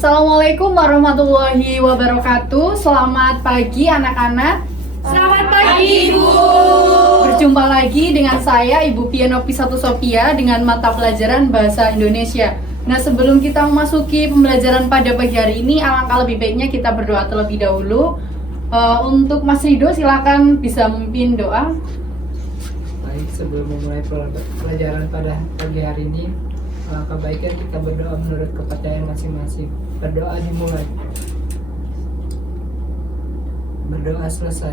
Assalamualaikum warahmatullahi wabarakatuh. Selamat pagi anak-anak. Selamat pagi Ibu. Berjumpa lagi dengan saya Ibu Pianopi Satu Sophia dengan mata pelajaran Bahasa Indonesia. Nah, sebelum kita memasuki pembelajaran pada pagi hari ini, alangkah lebih baiknya kita berdoa terlebih dahulu. Untuk Mas Rido, silakan bisa memimpin doa. Baik, sebelum memulai pelajaran pada pagi hari ini, alangkah baiknya kita berdoa menurut kepercayaan masing-masing. Berdoa dimulai. Berdoa selesai.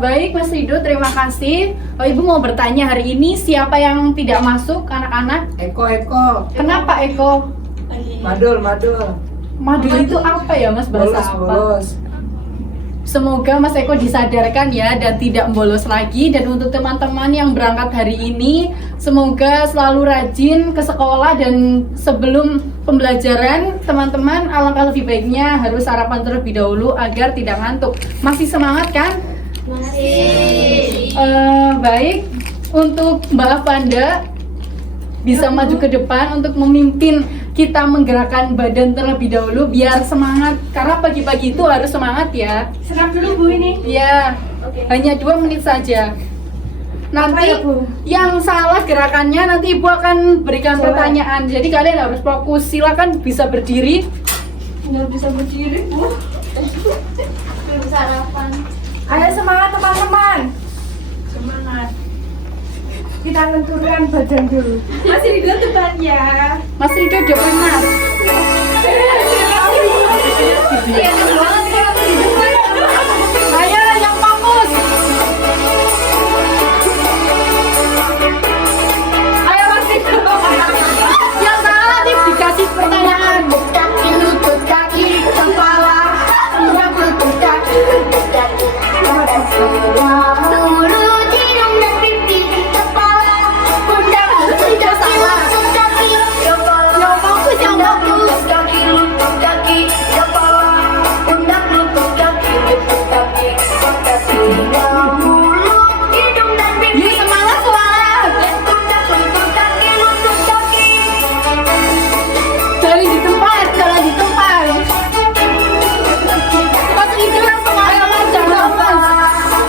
Baik Mas Rido, terima kasih. Ibu mau bertanya hari ini siapa yang tidak masuk anak-anak? Eko. Kenapa Eko? Madul. Madul itu apa ya Mas, bahasa apa? Bolos. Semoga Mas Eko disadarkan ya dan tidak bolos lagi. Dan untuk teman-teman yang berangkat hari ini, semoga selalu rajin ke sekolah. Dan sebelum pembelajaran, teman-teman alangkah lebih baiknya harus sarapan terlebih dahulu agar tidak ngantuk. Masih semangat kan? Masih. Baik, untuk Mbak Avanda bisa maju ke depan untuk memimpin kita menggerakkan badan terlebih dahulu biar semangat, karena pagi-pagi itu harus semangat ya. Senam dulu Bu ini. Iya, Oke. hanya 2 menit saja. Nanti ya, Bu? yang salah gerakannya nanti Ibu akan berikan pertanyaan. Jadi kalian harus fokus. Silakan bisa berdiri. Nggak bisa berdiri Bu. Belum sarapan. Ayo semangat teman-teman. Semangat. Kita lenturkan badan dulu. Masih di depannya. Mas Rido udah panas. Ayo yang fokus. Ayo Mas Rido. Yang salah nih dikasih pertanyaan. Kaki, lutut, kaki, kepala, pundak, lutut, kaki, lutut, kaki. Urut hidung dan pipi, kepala, pundak, lutut, kaki, lutut, kaki, kepala. Yang fokus, lutut, kaki, lutut, kaki, kepala, pundak, lutut, kaki, lutut, kaki, kaki. Mulut, hidung dan pipi. Yuk semangat. Pundak, lutut, kaki, lutut, kaki. Jalan di tempat. Mas Rido yang semangat, jangan lepas.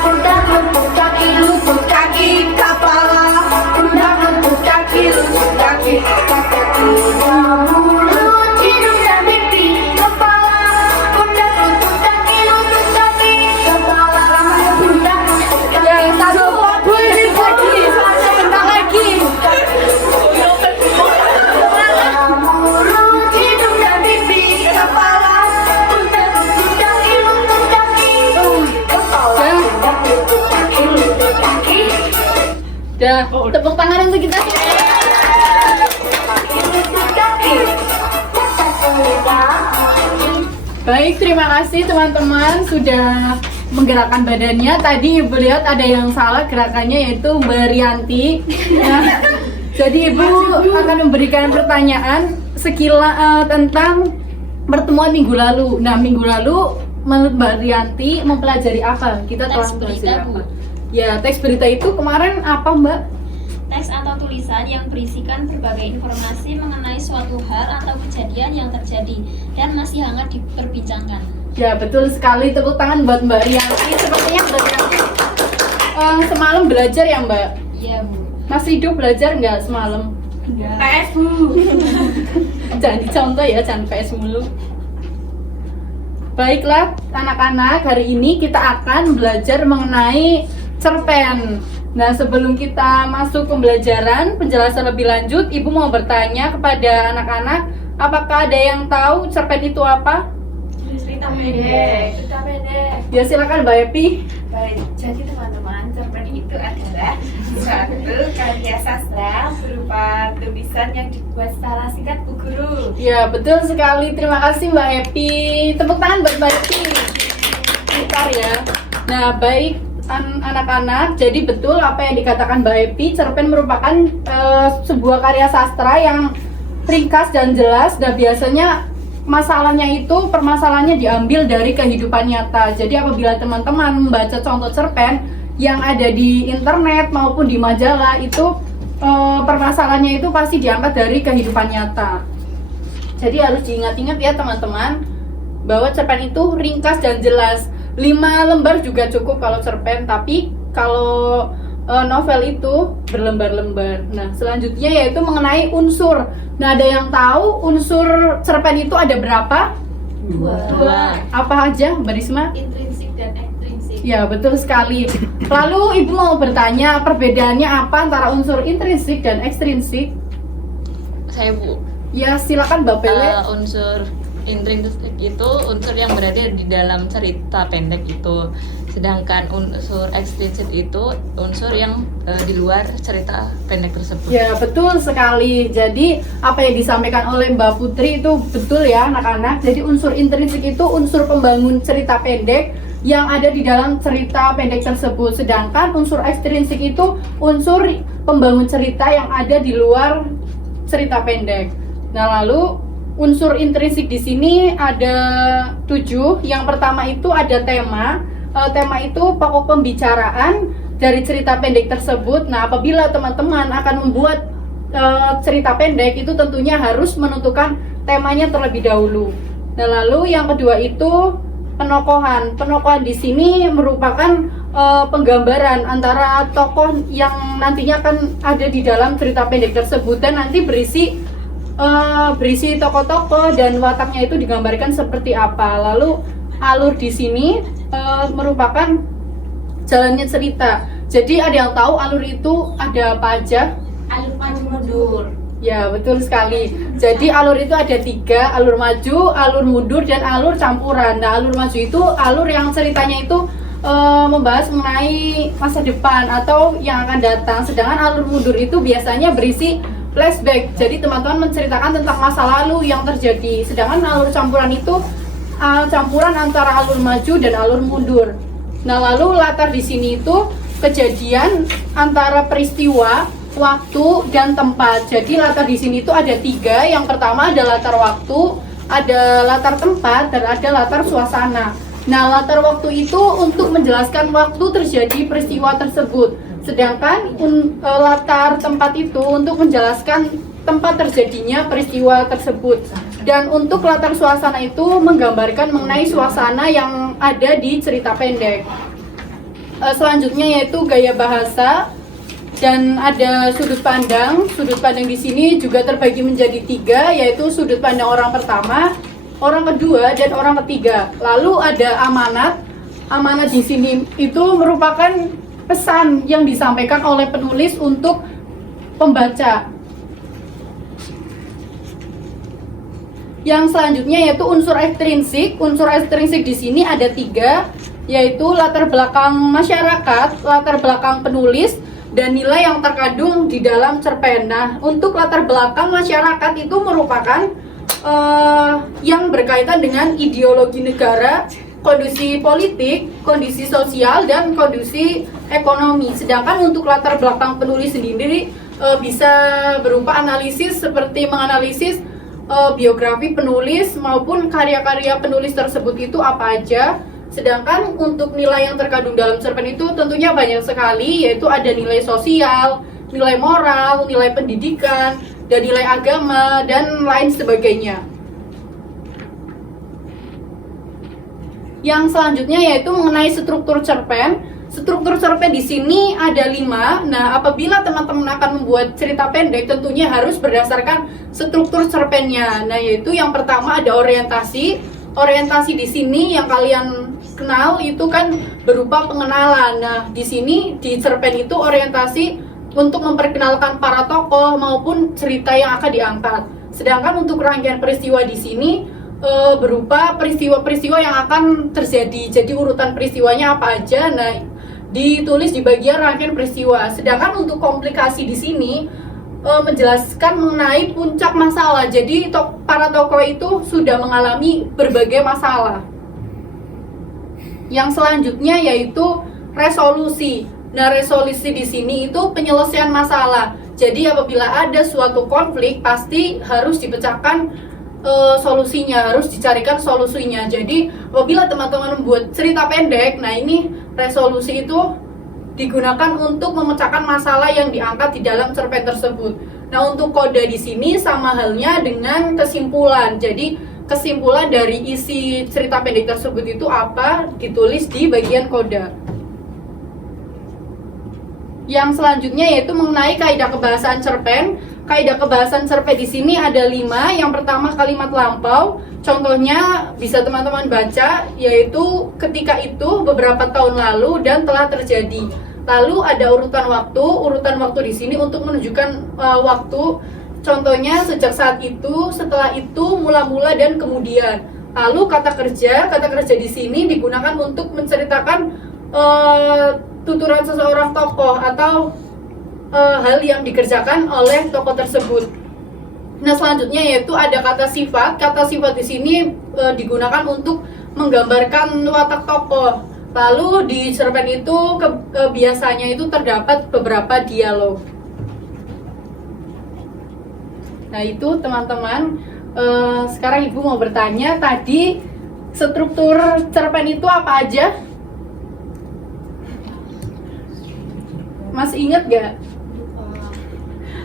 Pundak, lutut, kaki, lutut, kaki, kepala. Pundak, lutut, kaki, lutut, kaki, kaki. Mulut, hidung dan pipi, kepala. Pundak, lutut, kaki, lutut, kaki, kepala. Pundak, lutut, kaki. Ya, satu, dua, lagi. Sebentar lagi. Mulut, hidung dan pipi, kepala. Pundak, lutut, kaki, lutut, kaki, kepala. Pundak, lutut, kaki, lutut, kaki. Dah, tepuk tangan untuk kita. Baik, terima kasih teman-teman sudah menggerakkan badannya. Tadi Ibu lihat ada yang salah gerakannya, yaitu Mbak Rianti. Nah, jadi Ibu akan memberikan pertanyaan tentang pertemuan minggu lalu. Nah, minggu lalu menurut Mbak Rianti mempelajari apa? Kita telah Teks berita, mempelajari Bu. apa? Ya, teks berita itu kemarin apa Mbak? Teks atau tulisan yang berisikan berbagai informasi mengenai suatu hal atau kejadian yang terjadi dan masih hangat diperbincangkan. Ya, betul sekali. Tepuk tangan buat Mbak Rianti. Sepertinya Mbak Rianti semalam belajar ya Mbak? Iya, Bu. Mas Rido belajar nggak semalam? PS Bu. Jangan dicontoh ya, jangan PS mulu. Baiklah anak-anak, hari ini kita akan belajar mengenai cerpen. Nah, sebelum kita masuk pembelajaran, penjelasan lebih lanjut, Ibu mau bertanya kepada anak-anak, apakah ada yang tahu cerpen itu apa? Cerita pendek. Cerita pendek. Ya, silakan Mbak Epi. Baik, jadi teman-teman, cerpen itu adalah suatu karya sastra berupa tulisan yang dibuat secara singkat Bu Guru. Ya, betul sekali. Terima kasih Mbak Epi. Tepuk tangan buat Mbak Epi. Bentar ya. Nah, baik anak-anak, jadi betul apa yang dikatakan Mbak Epi, cerpen merupakan sebuah karya sastra yang ringkas dan jelas, dan biasanya permasalahannya diambil dari kehidupan nyata. Jadi apabila teman-teman membaca contoh cerpen yang ada di internet maupun di majalah, itu permasalahannya itu pasti diangkat dari kehidupan nyata. Jadi harus diingat-ingat ya teman-teman, bahwa cerpen itu ringkas dan jelas. 5 lembar juga cukup kalau cerpen, tapi kalau novel itu berlembar-lembar. Nah, selanjutnya yaitu mengenai unsur. Nah, ada yang tahu unsur cerpen itu ada berapa? 2. Apa aja, Mbak Risma? Intrinsik dan ekstrinsik. Ya, betul sekali. Lalu Ibu mau bertanya, perbedaannya apa antara unsur intrinsik dan ekstrinsik? Saya Bu, Ya, silakan Mbak Pele. unsur intrinsik itu unsur yang berada di dalam cerita pendek itu, sedangkan unsur ekstrinsik itu unsur yang di luar cerita pendek tersebut. Ya, betul sekali. Jadi, apa yang disampaikan oleh Mbak Putri itu betul ya, anak-anak. Jadi, unsur intrinsik itu unsur pembangun cerita pendek yang ada di dalam cerita pendek tersebut. Sedangkan unsur ekstrinsik itu unsur pembangun cerita yang ada di luar cerita pendek. Nah, lalu unsur intrinsik di sini ada 7. Yang pertama itu ada tema. Tema itu pokok pembicaraan dari cerita pendek tersebut. Nah, apabila teman-teman akan membuat cerita pendek, itu tentunya harus menentukan temanya terlebih dahulu. Nah, lalu yang kedua itu penokohan. Penokohan di sini merupakan penggambaran antara tokoh yang nantinya akan ada di dalam cerita pendek tersebut, dan nanti berisi tokoh-tokoh dan wataknya itu digambarkan seperti apa. Lalu alur di sini merupakan jalannya cerita. Jadi ada yang tahu alur itu ada apa aja? Alur maju mundur. Ya, betul sekali. Jadi alur itu ada 3, alur maju, alur mundur, dan alur campuran. Nah, alur maju itu alur yang ceritanya itu membahas mengenai masa depan atau yang akan datang. Sedangkan alur mundur itu biasanya berisi flashback. Jadi teman-teman menceritakan tentang masa lalu yang terjadi. Sedangkan alur campuran itu campuran antara alur maju dan alur mundur. Nah, lalu latar di sini itu kejadian antara peristiwa, waktu, dan tempat. Jadi latar di sini itu ada 3. Yang pertama ada latar waktu, ada latar tempat, dan ada latar suasana. Nah, latar waktu itu untuk menjelaskan waktu terjadi peristiwa tersebut. Sedangkan latar tempat itu untuk menjelaskan tempat terjadinya peristiwa tersebut. Dan untuk latar suasana itu menggambarkan mengenai suasana yang ada di cerita pendek. Selanjutnya yaitu gaya bahasa dan ada sudut pandang. Sudut pandang di sini juga terbagi menjadi 3, yaitu sudut pandang orang pertama, orang kedua, dan orang ketiga. Lalu ada amanat. Amanat di sini itu merupakan pesan yang disampaikan oleh penulis untuk pembaca. Yang selanjutnya yaitu unsur ekstrinsik. Unsur ekstrinsik di sini ada 3, yaitu latar belakang masyarakat, latar belakang penulis, dan nilai yang terkandung di dalam cerpen. Nah, untuk latar belakang masyarakat itu merupakan yang berkaitan dengan ideologi negara, kondisi politik, kondisi sosial, dan kondisi ekonomi. Sedangkan untuk latar belakang penulis sendiri bisa berupa analisis seperti menganalisis biografi penulis maupun karya-karya penulis tersebut itu apa aja. Sedangkan untuk nilai yang terkandung dalam cerpen itu tentunya banyak sekali, yaitu ada nilai sosial, nilai moral, nilai pendidikan, dan nilai agama, dan lain sebagainya. Yang selanjutnya yaitu mengenai struktur cerpen. Struktur cerpen di sini ada 5. Nah, apabila teman-teman akan membuat cerita pendek, tentunya harus berdasarkan struktur cerpennya. Nah, yaitu yang pertama ada orientasi. Orientasi di sini yang kalian kenal itu kan berupa pengenalan. Nah, di sini di cerpen itu orientasi untuk memperkenalkan para tokoh maupun cerita yang akan diangkat. Sedangkan untuk rangkaian peristiwa di sini berupa peristiwa-peristiwa yang akan terjadi. Jadi urutan peristiwanya apa aja, nah ditulis di bagian rangkaian peristiwa. Sedangkan untuk komplikasi di sini menjelaskan mengenai puncak masalah. Jadi para tokoh itu sudah mengalami berbagai masalah. Yang selanjutnya yaitu resolusi. Nah, resolusi di sini itu penyelesaian masalah. Jadi apabila ada suatu konflik pasti harus dipecahkan solusinya, harus dicarikan solusinya. Jadi apabila teman-teman membuat cerita pendek, nah ini resolusi itu digunakan untuk memecahkan masalah yang diangkat di dalam cerpen tersebut. Nah, untuk koda di sini sama halnya dengan kesimpulan. Jadi, kesimpulan dari isi cerita pendek tersebut itu apa ditulis di bagian koda. Yang selanjutnya yaitu mengenai kaidah kebahasaan cerpen. Kaidah kebahasaan cerpen di sini ada 5. Yang pertama kalimat lampau. Contohnya bisa teman-teman baca, yaitu ketika itu beberapa tahun lalu dan telah terjadi. Lalu ada urutan waktu di sini untuk menunjukkan waktu. Contohnya sejak saat itu, setelah itu, mula-mula dan kemudian. Lalu kata kerja di sini digunakan untuk menceritakan tuturan seseorang tokoh atau hal yang dikerjakan oleh tokoh tersebut. Nah, selanjutnya yaitu ada kata sifat. Kata sifat di sini digunakan untuk menggambarkan watak tokoh. Lalu di cerpen itu biasanya itu terdapat beberapa dialog. Nah, itu teman-teman. Sekarang Ibu mau bertanya, tadi struktur cerpen itu apa aja? Masih ingat gak?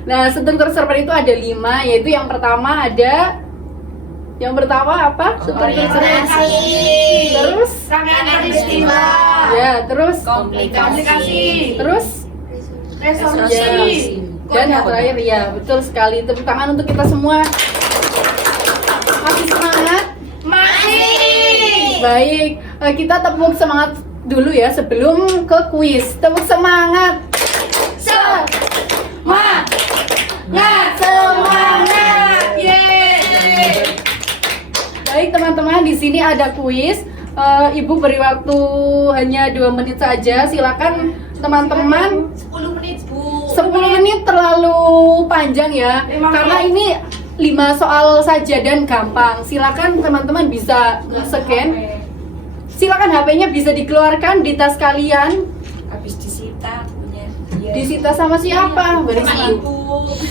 Nah, struktur cerpen itu ada 5, yaitu yang pertama apa? Struktur cerpen. Terus Rangkaian peristiwa. ya, terus Komplikasi. terus Resolusi. dan yang terakhir ya, betul sekali. Tepuk tangan untuk kita semua. Masih semangat? Masih. Baik, kita tepuk semangat dulu ya sebelum ke kuis. Tepuk semangat. Semangat. Yeay. Baik teman-teman, di sini ada kuis. Ibu beri waktu hanya 2 menit saja. Silakan teman-teman. 10 menit, Bu. 10 menit terlalu panjang ya. Karena ini 5 soal saja dan gampang. Silakan teman-teman bisa scan. Silakan HP-nya bisa dikeluarkan di tas kalian. Habis disita punya. Disita sama siapa? Sama Barisman. Ibu.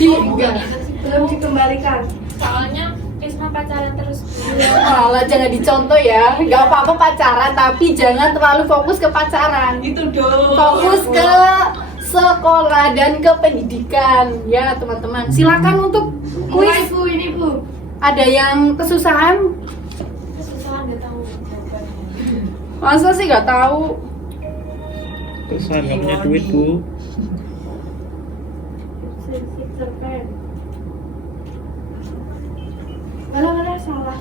Enggak. Belum dikembalikan. Soalnya Krisma pacaran terus. Malah jangan dicontoh ya. Gak apa-apa pacaran, tapi jangan terlalu fokus ke pacaran. Itu dong. Fokus ke sekolah dan ke pendidikan ya teman-teman. Silakan untuk kuis. Bu, ini Bu. Ada yang kesusahan? Kesusahan nggak tahu jawabannya. Masa sih nggak tahu? Kesan nggak punya duit bu. Malah salah.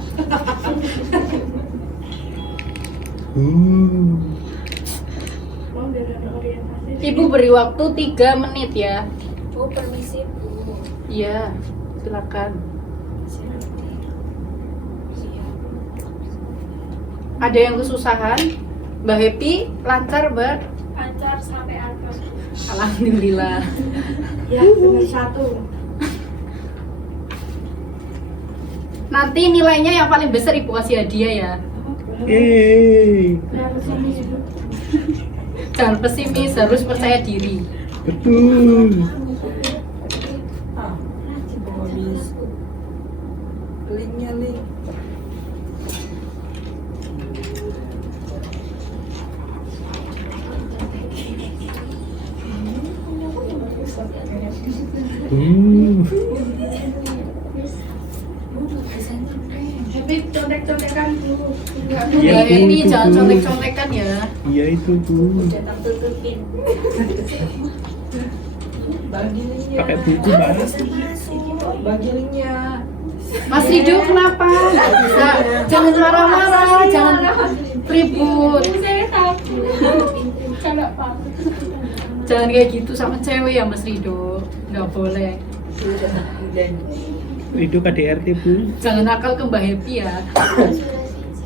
Mau dari orientasi. Ibu beri waktu 3 menit ya. Bu, permisi Bu. Iya, silakan. Ada yang kesusahan? Mbak Happy lancar, Mbak? Lancar sampai apa? Alhamdulillah. Ya, nomor 1. Nanti nilainya yang paling besar Ibu kasih hadiah ya. Yeay, Jangan pesimis, harus percaya diri. betul. Tapi contek-contekan Bu. Mbak Iya, Bu, Happy itu, jangan Bu. contek-contekan ya. Iya itu bu. Datang tutupin. Pakai buku mbak. Mas Rido kenapa? Nggak bisa. Jangan marah-marah, jangan ribut. Saya takut. Kalau Pak. Jangan kayak gitu sama cewek ya Mas Rido. Nggak boleh. Itu KDRT bu. Jangan nakal ke Mbak Happy ya.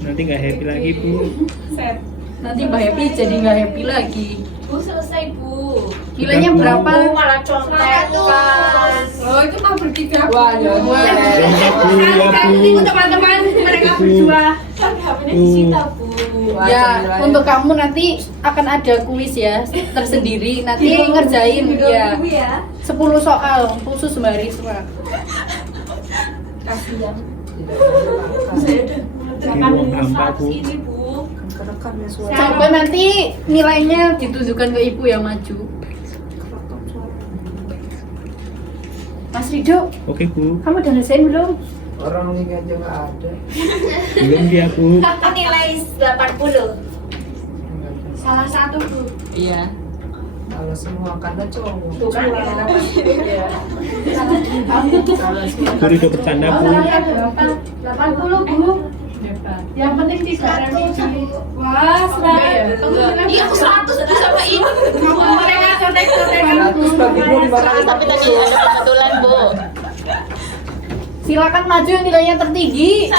Nanti nggak happy lagi bu. Set. Nanti Mbak Happy jadi nggak happy lagi. Bu, selesai Bu. Nilainya berapa? Malah contekan. Oh, itu mah bertiga. Wah, ya. Ya bu, ya bu. Itu teman-teman mereka berdua. Kan HP-nya disita Bu. Ya, untuk kamu nanti akan ada kuis ya tersendiri. Nanti ngerjain ya ya. 10 soal khusus Mbak Risma. Kasihan. Ini uang hampa bu. Ini Bu. Coba nanti nilainya ditunjukkan ke ibu yang maju. Mas Rido, Oke Bu. kamu udah ngerasain belum? Orang ini aja nggak ada. Belum dia Bu. Nilai 80. Salah satu Bu. Iya. Kalau semua karena cowok. Bukan ya. Kalau semua Bu Rido bercanda Bu. 80 Bu. Yang penting tidak revisi. Wah, Iya, aku 100 Bu sama ini. Terus bagi Bu di mana? Tapi tadi ada kebetulan Bu. Silakan maju yang nilainya tertinggi.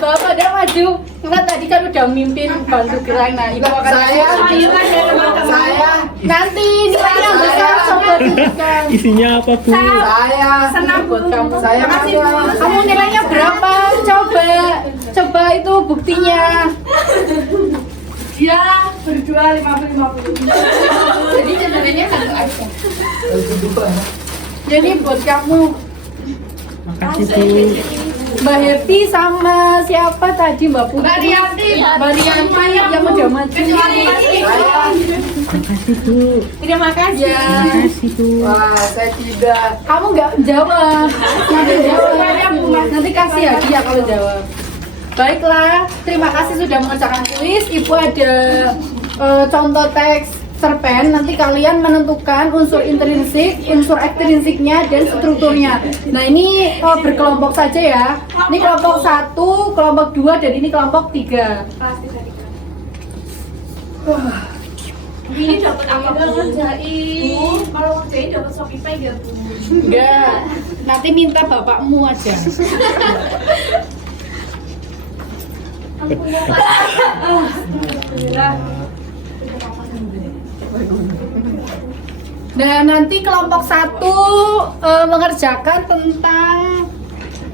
Bapak udah maju. Enggak, tadi kan udah mimpin bantu gerak. Nah, ibu akan saya nanti nilainya yang besar coba tunjukkan. Isinya apa Bu? Saya Senang buat kamu. Saya ada. Kamu nilainya berapa? Coba itu buktinya. Dia berdua 50-50. Jadi sebenarnya satu aja. Jadi buat kamu Makasih Bu. Mbak Happy sama siapa tadi Mbak Putri? Mbak Rianti yang udah maju. Makasih Bu. Terima kasih. Ya. Makasih Bu. Wah, saya tidak. Kamu nggak jawab. Nanti jawab. Nanti kasih hadiah kalau jawab. Baiklah, terima kasih sudah mengerjakan kuis. Ibu ada contoh teks cerpen. Nanti kalian menentukan unsur intrinsik, unsur ekstrinsiknya, dan strukturnya. Nah ini berkelompok saja ya. Ini kelompok 1, kelompok 2, dan ini kelompok 3. Ini dapat apa ngerjain? Kalau ngerjain dapat Shopee Pay enggak Bu? Enggak, nanti minta bapakmu aja. Nah, nanti kelompok 1 mengerjakan tentang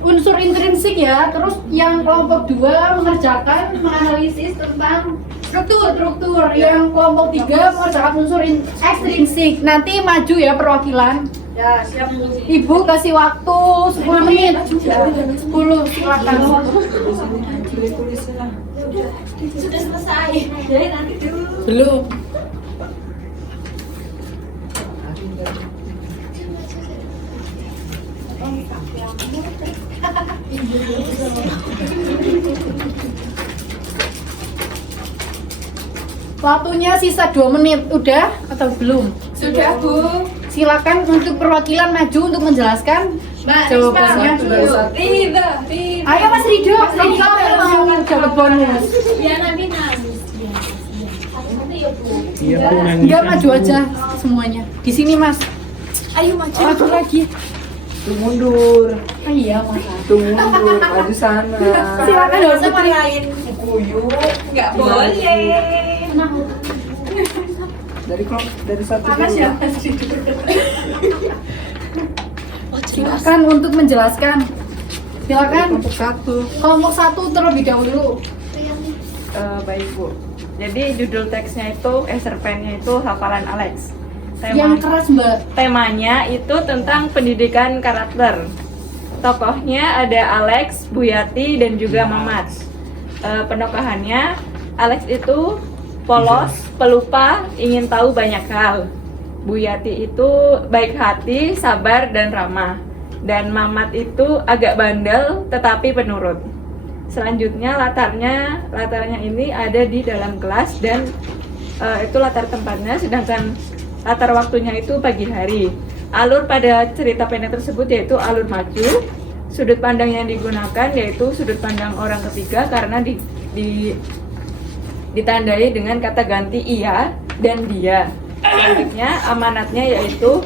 unsur intrinsik ya. Terus yang kelompok 2 mengerjakan menganalisis tentang struktur. Yang kelompok 3 mengerjakan unsur ekstrinsik. Nanti maju ya perwakilan. Ya, siap Bu. Ibu kasih waktu 10 menit. 10, silakan. Sudah selesai. Jadi nanti dulu. Belum. Waktunya sisa 2 menit. Udah atau belum? Sudah Bu. Silakan untuk perwakilan maju untuk menjelaskan jawabannya. Rido. Ayo Mas Rido, engkau yang mau dapat bonus. Ya nanti nangis. Nanti ya Bu. Iya Bu nangis. Enggak, maju aja semuanya. Di sini Mas. Ayo maju. Maju lagi. Tuh mundur. Ah, iya Mas. Tuh mundur. Maju sana. Silakan Mbak Sama Putri. lain guyup enggak boleh. Dari satu Panas dulu. ya Mas Rido. Silakan untuk menjelaskan. Silakan. Kelompok 1. Kelompok 1 terlebih dahulu. Baik Bu. Jadi judul teksnya itu cerpennya itu hafalan Alex. Yang keras Mbak. Temanya itu tentang pendidikan karakter. Tokohnya ada Alex, Buyati, dan juga Mamat. Penokohannya Alex itu polos, pelupa, ingin tahu banyak hal. Buyati itu baik hati, sabar, dan ramah. Dan Mamat itu agak bandel tetapi penurut. Selanjutnya latarnya ini ada di dalam kelas dan itu latar tempatnya, sedangkan latar waktunya itu pagi hari. Alur pada cerita pendek tersebut yaitu alur maju. Sudut pandang yang digunakan yaitu sudut pandang orang ketiga karena ditandai dengan kata ganti ia dan dia. Selanjutnya amanatnya yaitu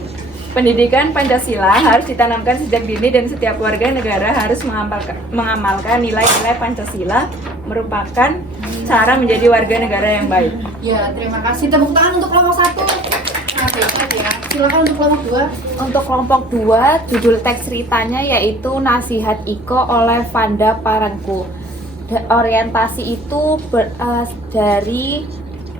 pendidikan Pancasila harus ditanamkan sejak dini dan setiap warga negara harus mengamalkan nilai-nilai Pancasila merupakan cara menjadi warga negara yang baik. Ya, terima kasih. Tepuk tangan untuk kelompok 1. Ya. Silakan untuk kelompok 2. Untuk kelompok 2, judul teks ceritanya yaitu Nasihat Iko oleh Vanda Parangku. Orientasi itu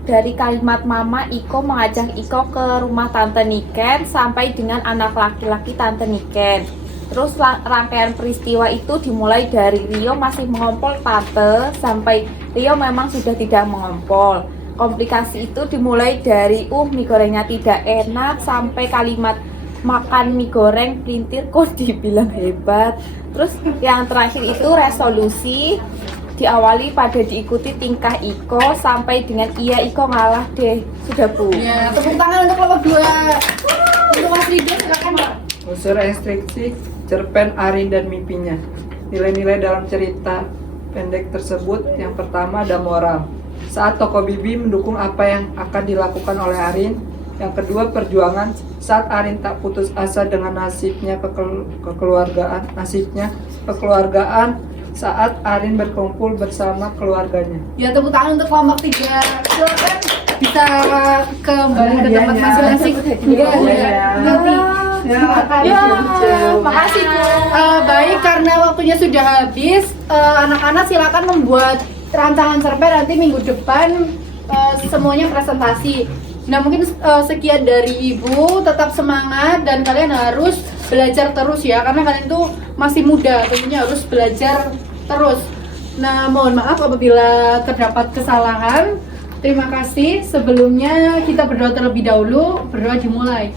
dari kalimat Mama Iko mengajak Iko ke rumah Tante Niken sampai dengan anak laki-laki Tante Niken. Terus rangkaian peristiwa itu dimulai dari Rio masih mengompol tante sampai Rio memang sudah tidak mengompol. Komplikasi itu dimulai dari mie gorengnya tidak enak sampai kalimat makan mie goreng pelintir kok dibilang hebat. Terus yang terakhir itu resolusi diawali pada diikuti tingkah Iko sampai dengan iya Iko ngalah deh. Sudah Bu. Ya, tepuk tangan untuk kelompok 2. Untuk Mas Ridho silakan Pak. Unsur instruksi cerpen Arin dan mimpinya. Nilai-nilai dalam cerita pendek tersebut, yang pertama ada moral. Saat Toko Bibi mendukung apa yang akan dilakukan oleh Arin. Yang kedua perjuangan. Saat Arin tak putus asa dengan nasibnya kekeluargaan. Saat Arin berkumpul bersama keluarganya. Ya, tepuk tangan untuk kelompok 3. Silakan bisa kembali ke tempat masing-masing. Nanti. Makasih Bu. Baik, karena waktunya sudah habis, anak-anak silakan membuat rancangan cerpen nanti minggu depan semuanya presentasi. Nah, mungkin sekian dari Ibu, tetap semangat dan kalian harus belajar terus ya, karena kalian tuh masih muda, tentunya harus belajar terus. Nah, mohon maaf apabila terdapat kesalahan. Terima kasih. Sebelumnya kita berdoa terlebih dahulu. Berdoa dimulai.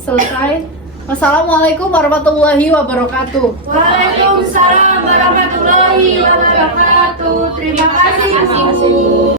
Selesai. Wassalamualaikum warahmatullahi wabarakatuh. Waalaikumsalam warahmatullahi wabarakatuh. Terima kasih Bu.